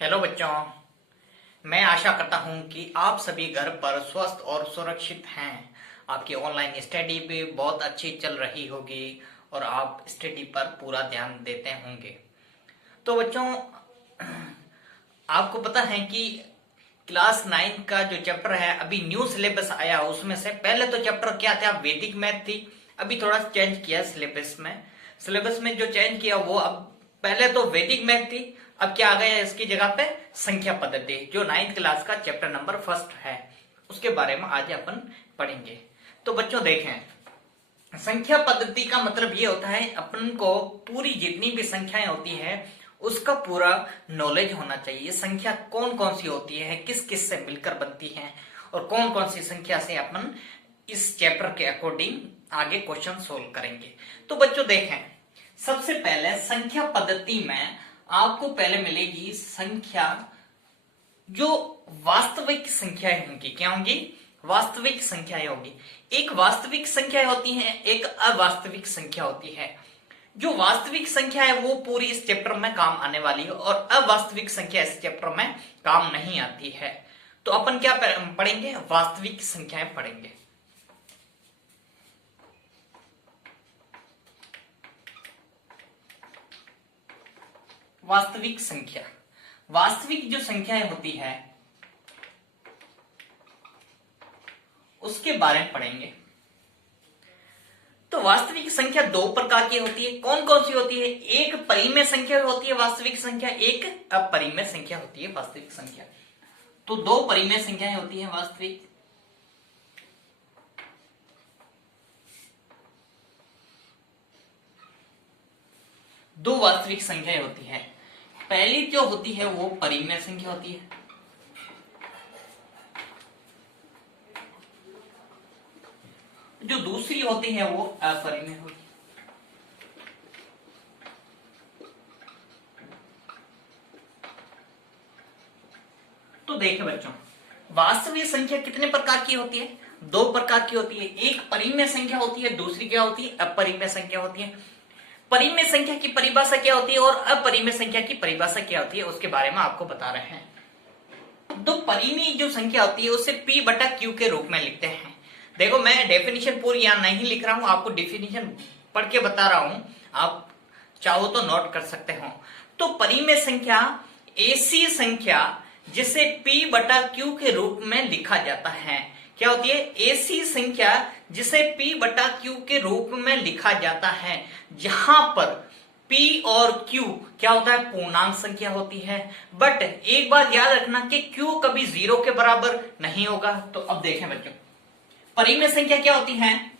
Hello बच्चों। मैं आशा करता हूं कि आप सभी घर पर स्वस्थ और सुरक्षित हैं। आपकी ऑनलाइन स्टडी भी बहुत अच्छी चल रही होगी और आप स्टडी पर पूरा ध्यान देते होंगे। तो बच्चों, आपको पता है कि क्लास 9 का जो चैप्टर है अभी न्यू सिलेबस आया, उसमें से पहले तो चैप्टर क्या था, वैदिक मैथ थी। अभी थोड़ा चेंज किया सिलेबस में जो चेंज किया वो अब पहले तो वैदिक मैथ थी, अब क्या आ गया इसकी जगह पे संख्या पद्धति, जो 9th क्लास का चैप्टर नंबर 1 है, उसके बारे में आज अपन पढ़ेंगे। तो बच्चों देखें, संख्या पद्धति का मतलब ये होता है अपन को पूरी जितनी भी संख्याएं होती है उसका पूरा नॉलेज होना चाहिए। संख्या कौन कौन सी होती है, किस किस से मिलकर बनती है और कौन कौन सी संख्या से अपन इस चैप्टर के अकॉर्डिंग आगे क्वेश्चन सोल्व करेंगे। तो बच्चों देखें, सबसे पहले संख्या पद्धति में आपको पहले मिलेगी संख्या जो वास्तविक संख्याएं होंगी। क्या होंगी? वास्तविक संख्याएं होंगी। एक वास्तविक संख्या होती है, एक अवास्तविक संख्या होती है। जो वास्तविक संख्या है वो पूरी इस चैप्टर में काम आने वाली है और अवास्तविक संख्या इस चैप्टर में काम नहीं आती है। तो अपन क्या पढ़ेंगे? वास्तविक संख्याएं पढ़ेंगे। वास्तविक संख्या, वास्तविक जो संख्याएं होती है उसके बारे में पढ़ेंगे। तो वास्तविक संख्या दो प्रकार की होती है। कौन कौन सी होती है? एक परिमेय संख्या होती है वास्तविक संख्या, एक अपरिमेय संख्या होती है वास्तविक संख्या। तो दो परिमेय संख्याएं होती है वास्तविक। दो वास्तविक संख्याएं होती है। पहली जो होती है वो परिमेय संख्या होती है, जो दूसरी होती है वो अपरिमेय होती है। तो देखिए बच्चों, वास्तविक संख्या कितने प्रकार की होती है? दो प्रकार की होती है। एक परिमेय संख्या होती है, दूसरी क्या होती है? अपरिमेय संख्या होती है। परिमेय संख्या की परिभाषा क्या होती है और अपरिमेय संख्या की परिभाषा क्या होती है उसके बारे में आपको बता रहे हैं। तो परिमेय जो संख्या होती है उसे P बटा Q के रूप में लिखते हैं। देखो, मैं डेफिनेशन पूरी यहां नहीं लिख रहा हूं, आपको डेफिनेशन पढ़ के बता रहा हूं, आप चाहो तो नोट कर सकते हो। तो परिमेय संख्या ऐसी संख्या जिसे P बटा Q के रूप में लिखा जाता है। क्या होती है? ऐसी संख्या जिसे P बटा Q के रूप में लिखा जाता है, जहां पर P और Q क्या होता है? पूर्णांक संख्या होती है। बट एक बात याद रखना कि Q कभी 0 के बराबर नहीं होगा। तो अब देखें बच्चों, परिमेय संख्या क्या होती है?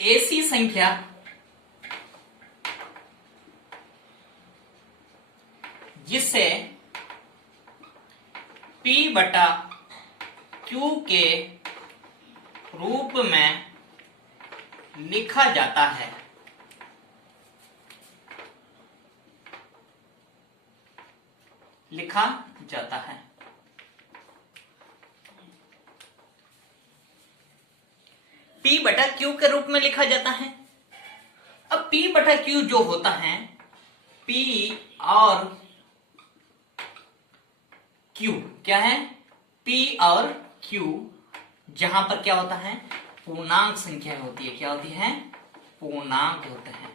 ऐसी संख्या जिसे P बटा Q के रूप में लिखा जाता है। लिखा जाता है। P बटा Q के रूप में लिखा जाता है। अब P बटा Q जो होता है, P और Q क्या है? P और Q जहां पर क्या होता है? पूर्णांक संख्या होती है। क्या होती है? पूर्णांक होते हैं।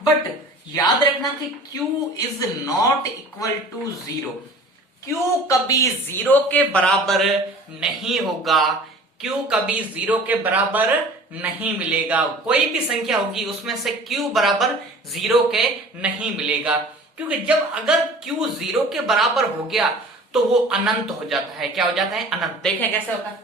बट याद रखना कि Q is not equal to 0। Q कभी 0 के बराबर नहीं होगा। Q कभी 0 के बराबर नहीं मिलेगा। कोई भी संख्या होगी उसमें से Q बराबर 0 के नहीं मिलेगा, क्योंकि जब अगर Q 0 के बराबर हो गया तो वो अनंत हो जाता है। क्या हो जाता है? अनंत। देखें कैसे होता है।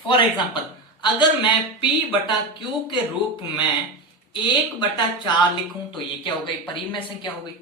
फॉर एग्जाम्पल, अगर मैं P बटा Q के रूप में 1/4 लिखूं तो ये क्या हो गई? परिमेय संख्या हो गई।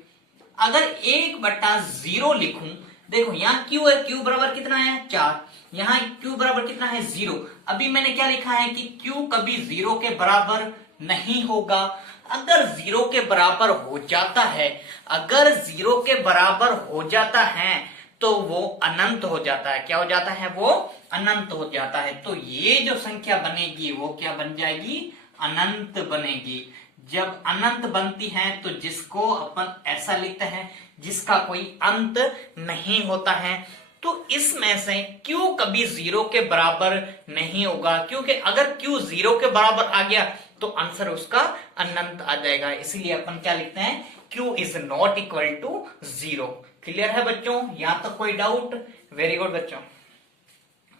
अगर 1/0 लिखूं, देखो यहां Q है, Q बराबर कितना है? 4। यहां Q बराबर कितना है? 0। अभी मैंने क्या लिखा है कि Q कभी 0 के बराबर नहीं होगा। अगर 0 के बराबर हो जाता है, अगर 0 के बराबर हो जाता है तो वो अनंत हो जाता है। क्या हो जाता है? वो अनंत हो जाता है। तो ये जो संख्या बनेगी वो क्या बन जाएगी? अनंत बनेगी। जब अनंत बनती हैं तो जिसको अपन ऐसा लिखते हैं जिसका कोई अंत नहीं होता है। तो इसमें से Q कभी 0 के बराबर नहीं होगा, क्योंकि अगर Q 0 के बराबर आ गया तो आंसर उसका अनंत आ जाएगा। इसीलिए अपन क्या लिखते हैं, Q is not equal to 0। Clear है बच्चों, यहां तक कोई डाउट? वेरी गुड बच्चों।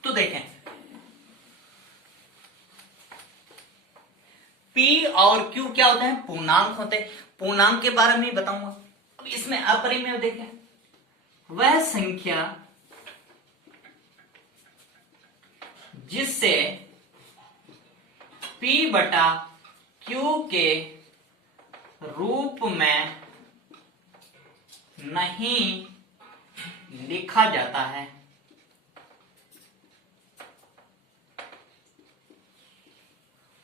तो देखें, P और Q क्या होते हैं, पूर्णांक होते हैं। पूर्णांक के बारे में बताऊंगा। अब इसमें अपरिमेय देखें, वह संख्या जिससे P बटा Q के रूप में नहीं लिखा जाता है,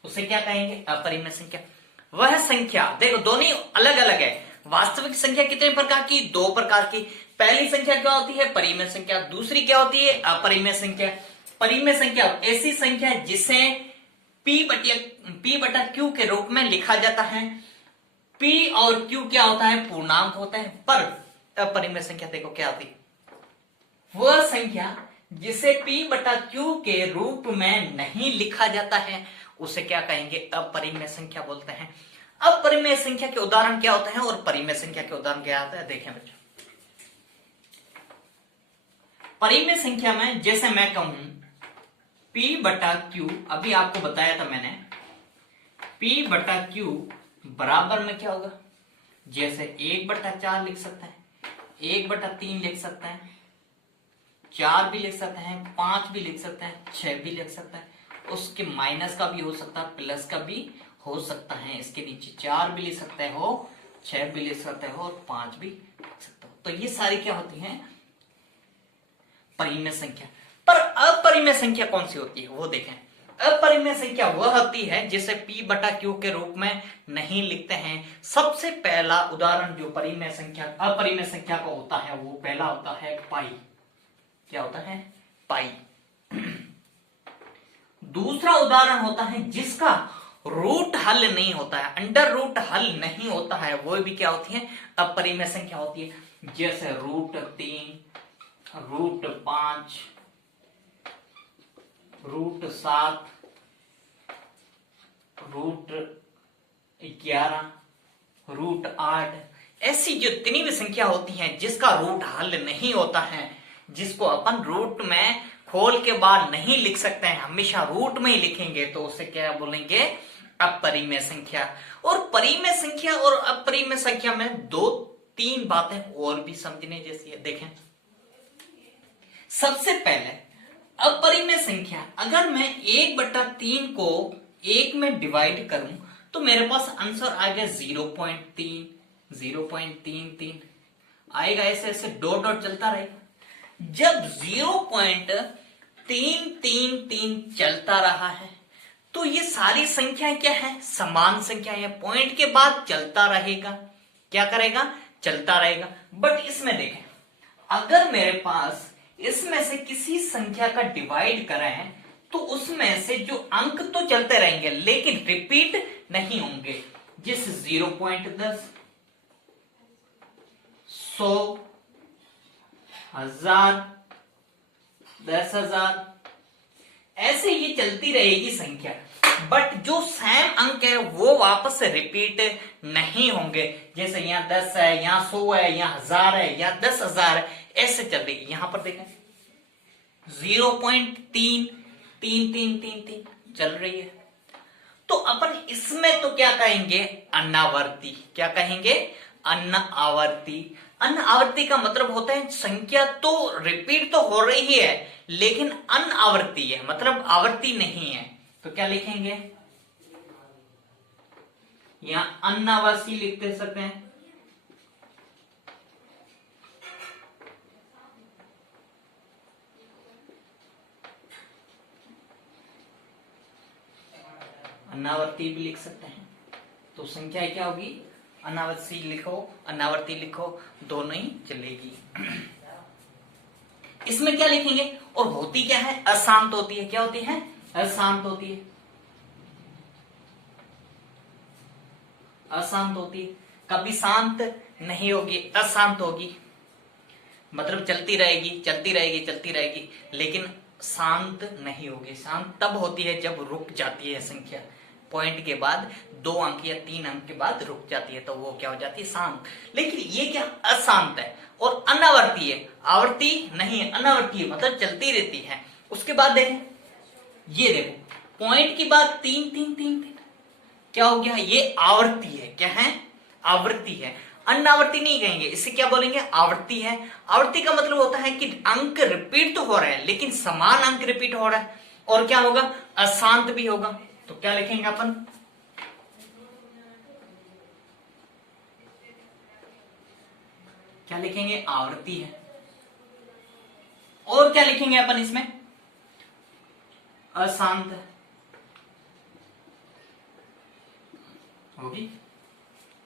उसे क्या कहेंगे, अपरिमेय संख्या। वह संख्या, देखो दोनों अलग अलग है। वास्तविक संख्या कितने प्रकार की, 2 प्रकार की। पहली संख्या क्या होती है, परिमेय संख्या। दूसरी क्या होती है, अपरिमेय संख्या। परिमेय संख्या ऐसी संख्या है जिसे P बटा Q के रूप में लिखा जाता है। P और Q क्या होता है, पूर्णांक होता है। पर अपरिमेय संख्या देखो क्या होती है, वह संख्या जिसे P बटा Q के रूप में नहीं लिखा जाता है उसे क्या कहेंगे, अपरिमेय संख्या बोलते हैं। अपरिमेय संख्या के उदाहरण क्या होते हैं और परिमेय संख्या के उदाहरण क्या होता है, देखें बच्चों। परिमेय संख्या में जैसे मैं कहूं P बटा Q, अभी आपको बताया था मैंने, P बटा Q बराबर में क्या होगा, जैसे 1/4 लिख सकते हैं, 1/3 लिख सकते हैं, 4 भी लिख सकते हैं, 5 भी लिख सकते हैं, 6 भी लिख सकते हैं। उसके माइनस का भी हो सकता है, प्लस का भी हो सकता है। इसके नीचे 4 भी लिख सकते हो, 6 भी लिख सकते हो और 5 भी लिख सकते हो। तो ये सारी क्या होती हैं, परिमेय संख्या। पर अपरिमेय संख्या कौन सी होती है वो देखें। अपरिमेय संख्या वह होती है जिसे P बटा Q के रूप में नहीं लिखते हैं। सबसे पहला उदाहरण जो परिमेय संख्या, अपरिमेय संख्या का होता है वो पहला होता है पाई। क्या होता है, पाई। दूसरा उदाहरण होता है जिसका रूट हल नहीं होता है, अंडर रूट हल नहीं होता है, वो भी क्या होती है, अपरिमेय संख्या होती है। जैसे √3, √5, √7, √11, √8, ऐसी जितनी भी संख्या होती हैं जिसका रूट हल नहीं होता है, जिसको अपन रूट में खोल के बाद नहीं लिख सकते हैं, हमेशा रूट में ही लिखेंगे, तो उसे क्या बोलेंगे, अपरिमेय संख्या। और परिमेय संख्या और अपरिमेय संख्या में 2-3 बातें और भी समझने जैसी है। देखें, सबसे पहले अपरिमेय संख्या, अगर मैं 1/3 को 1 में डिवाइड करूं तो मेरे पास आंसर आ गया 0.3, 0.33 आएगा। ऐसे ऐसे डॉट डॉट चलता रहेगा। जब 0.333 चलता रहा है तो ये सारी संख्याएं क्या है, समान संख्या है। पॉइंट के बाद चलता रहेगा, क्या करेगा, चलता रहेगा। बट इसमें देखें, अगर मेरे पास इसमें से किसी संख्या का डिवाइड करें तो उसमें से जो अंक तो चलते रहेंगे लेकिन रिपीट नहीं होंगे। जैसे 0.10, 100, 1000, 10,000, ऐसे ये चलती रहेगी संख्या। बट जो सेम अंक है वो वापस से रिपीट नहीं होंगे। जैसे यहाँ 10 है, यहाँ 100 है, यहाँ 1000 है, यहाँ 10,000 है, ऐसे चल रही। यहां पर देखें 0.33333 चल रही है। तो अपन इसमें तो क्या कहेंगे, अनावर्ती। क्या कहेंगे, अनावर्ती। अनावर्ती का मतलब होता है संख्या तो रिपीट तो हो रही है लेकिन अनावर्ती है, मतलब आवर्ती नहीं है। तो क्या लिखेंगे, यहां अनावर्ती लिख दे सकते हैं। अनावर्ती भी लिख सकते हैं। तो संख्या क्या होगी, अनावर्ती लिखो, अनावर्ती लिखो, दोनों ही चलेगी। इसमें क्या लिखेंगे, और होती क्या है, अशांत होती है। क्या होती है, अशांत होती है। अशांत होती है, कभी शांत नहीं होगी, अशांत होगी, मतलब चलती रहेगी चलती रहेगी चलती रहेगी, लेकिन शांत नहीं होगी। शांत तब होती है जब रुक जाती है संख्या, पॉइंट के बाद 2 अंक या 3 अंक के बाद रुक जाती है, तो वो क्या हो जाती है, शांत। लेकिन ये क्या, अशांत है और अनावर्ती है, आवर्ती नहीं है, अनावर्ती है, मतलब चलती रहती है। उसके बाद देखें, ये देखो पॉइंट के बाद 3 3 3 3, क्या हो गया, ये आवर्ती है। क्या है, आवृत्ति है, अनावर्ती नहीं कहेंगे, इससे क्या बोलेंगे, आवृत्ति है। आवृत्ति का मतलब होता है कि अंक रिपीट तो हो रहा है लेकिन समान अंक रिपीट हो रहा है, और क्या होगा, अशांत भी होगा। तो क्या लिखेंगे अपन, क्या लिखेंगे, आवृत्ति है। और क्या लिखेंगे अपन इसमें, अशांत होगी,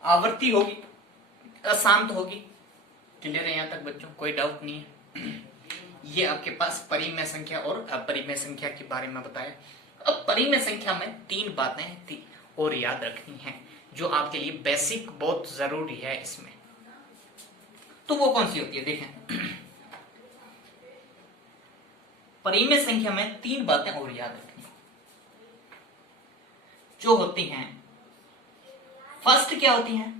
आवृत्ति होगी, अशांत होगी। क्लियर है यहां तक बच्चों, कोई डाउट नहीं है। ये आपके पास परिमेय संख्या और अपरिमेय संख्या के बारे में बताया। अब परिमेय संख्या में 3 बातें थी और याद रखनी है जो आपके लिए बेसिक बहुत जरूरी है इसमें। तो वो कौन सी होती है, देखें परिमेय संख्या में 3 बातें और याद रखनी जो होती हैं। फर्स्ट क्या होती है,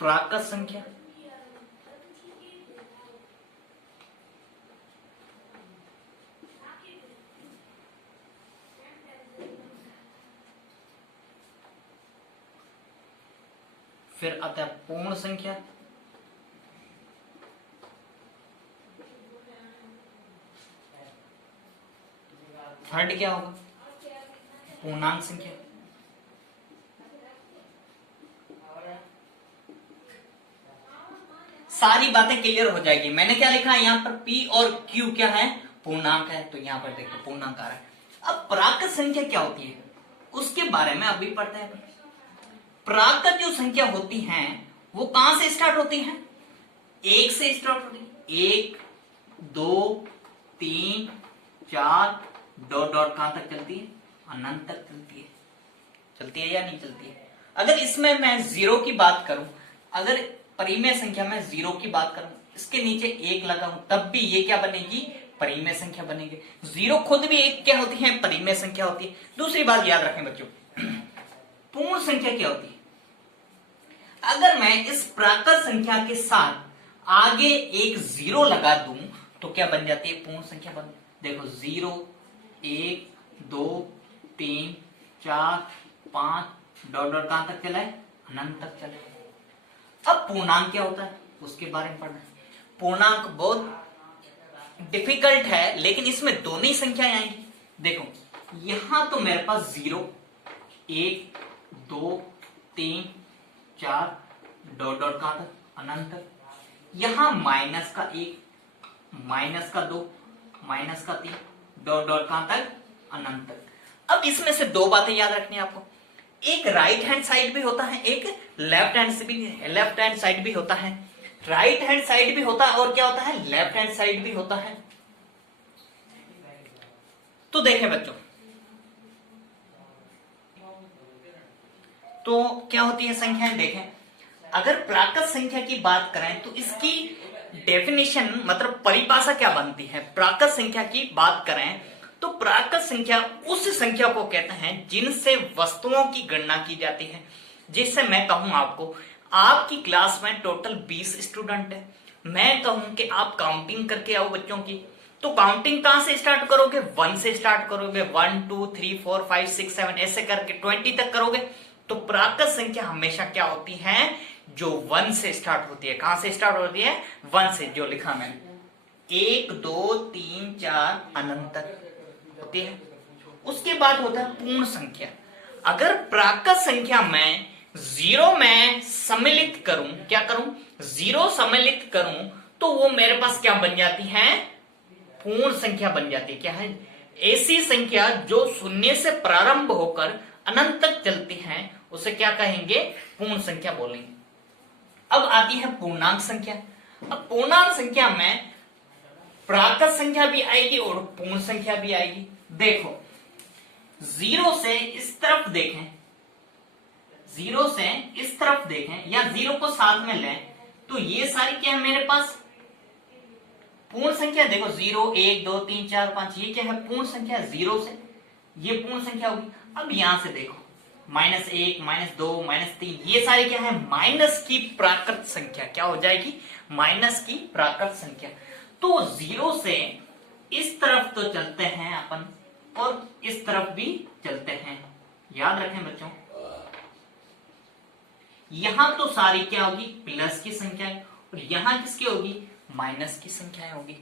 प्राकृत संख्या, फिर आता है पूर्ण संख्या, थर्ड क्या होगा, पूर्णांक संख्या। सारी बातें क्लियर हो जाएगी। मैंने क्या लिखा है यहाँ पर, P और Q क्या है, पूर्णांक है, तो यहाँ पर देखो पूर्णांक आ रहा है। अब प्राकृत संख्या क्या होती है उसके बारे में अभी पढ़ते हैं। प्राकृत जो संख्या होती है वो कहां से स्टार्ट होती है, 1 से स्टार्ट होती है। 1 2 3 4 डॉट डॉट कहां तक चलती है, अनंत तक चलती है। चलती है या नहीं चलती है। अगर इसमें मैं 0 की बात करूं, अगर परिमेय संख्या में 0 की बात करूं, इसके नीचे 1 लगाऊं, तब भी ये क्या बनेगी, परिमेय संख्या बनेगी। 0 खुद भी एक क्या होती है, परिमेय संख्या होती है। दूसरी बात याद रखें बच्चों, पूर्ण संख्या क्या होती है, अगर मैं इस प्राकृत संख्या के साथ आगे एक 0 लगा दूं तो क्या बन जाती है, पूर्ण संख्या बन। देखो 0 1 2 3 4 5 डॉट डॉट कहां तक चला है, अनंत तक चला है। अब पूर्णांक क्या होता है उसके बारे में पढ़ना है। पूर्णांक बहुत डिफिकल्ट है लेकिन इसमें दोनों ही संख्याएं आएंगी। देखो यहां तो मेरे पास 0 1 2 3 4 डॉट डॉट कहां तक, अनंत तक। यहां माइनस का 1 माइनस का 2 माइनस का 3 डॉट डॉट कहां तक, अनंत तक। अब इसमें से 2 बातें याद रखनी है आपको, एक राइट हैंड साइड भी होता है, एक लेफ्ट हैंड साइड भी होता है। राइट हैंड साइड भी होता है और क्या होता है, लेफ्ट हैंड साइड भी होता है। तो देखें बच्चों, तो क्या होती है संख्याएं, देखें अगर प्राकृत संख्या की बात करें तो इसकी डेफिनेशन मतलब परिभाषा क्या बनती है। प्राकृत संख्या की बात करें तो प्राकृत संख्या उस संख्या को कहते हैं जिनसे वस्तुओं की गणना की जाती है। जैसे मैं कहूं आपको, आपकी क्लास में टोटल 20 स्टूडेंट है, मैं कहूं कि आप काउंटिंग करके आओ बच्चों की, तो काउंटिंग कहां से स्टार्ट करोगे, 1 से स्टार्ट करोगे, 1 2 3 4 5 6 7 ऐसे करके 20 तक करोगे। तो प्राकृत संख्या हमेशा क्या होती है, जो 1 से स्टार्ट होती है। कहां से स्टार्ट होती है, 1 से, जो लिखा मैंने 1 2 3 4 अनंत तक होती है। उसके बाद होता है पूर्ण संख्या। अगर प्राकृत संख्या में 0 में सम्मिलित करूं, क्या करूं, 0 सम्मिलित करूं, तो वो मेरे पास क्या बन जाती है, पूर्ण संख्या बन जाती है। क्या है, ऐसी संख्या जो 0 से प्रारंभ होकर अनंत तक चलती है उसे क्या कहेंगे, पूर्ण संख्या बोलेंगे। अब आती है पूर्णांक संख्या। अब पूर्णांक संख्या में प्राकृत संख्या भी आएगी और पूर्ण संख्या भी आएगी। देखो जीरो से इस तरफ देखें, जीरो से इस तरफ देखें या जीरो को साथ में लें तो ये सारी क्या है मेरे पास पूर्ण संख्या। देखो 0 1 2 3 4 5 ये क्या है पूर्ण संख्या, जीरो से ये पूर्ण संख्या होगी। अब यहां से देखो -1 -2 -3 ये सारी क्या है माइनस की प्राकृत संख्या, क्या हो जाएगी माइनस की प्राकृत संख्या। तो जीरो से इस तरफ तो चलते हैं अपन और इस तरफ भी चलते हैं, याद रखें बच्चों। यहां तो सारी क्या होगी प्लस की संख्या और यहां किसकी होगी माइनस की संख्याएं होगी।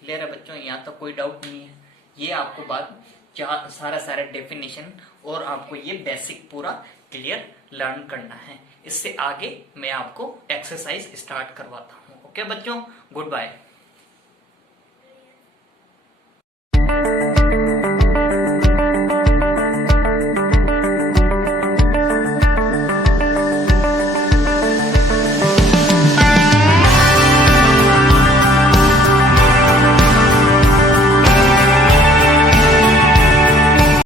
क्लियर है बच्चों, यहां तो कोई डाउट नहीं है। ये आपको बात सारा डेफिनेशन और आपको ये बेसिक पूरा क्लियर लर्न करना है। इससे आगे मैं आपको एक्सरसाइज स्टार्ट करवाता हूं। ओके बच्चों, गुड बाय।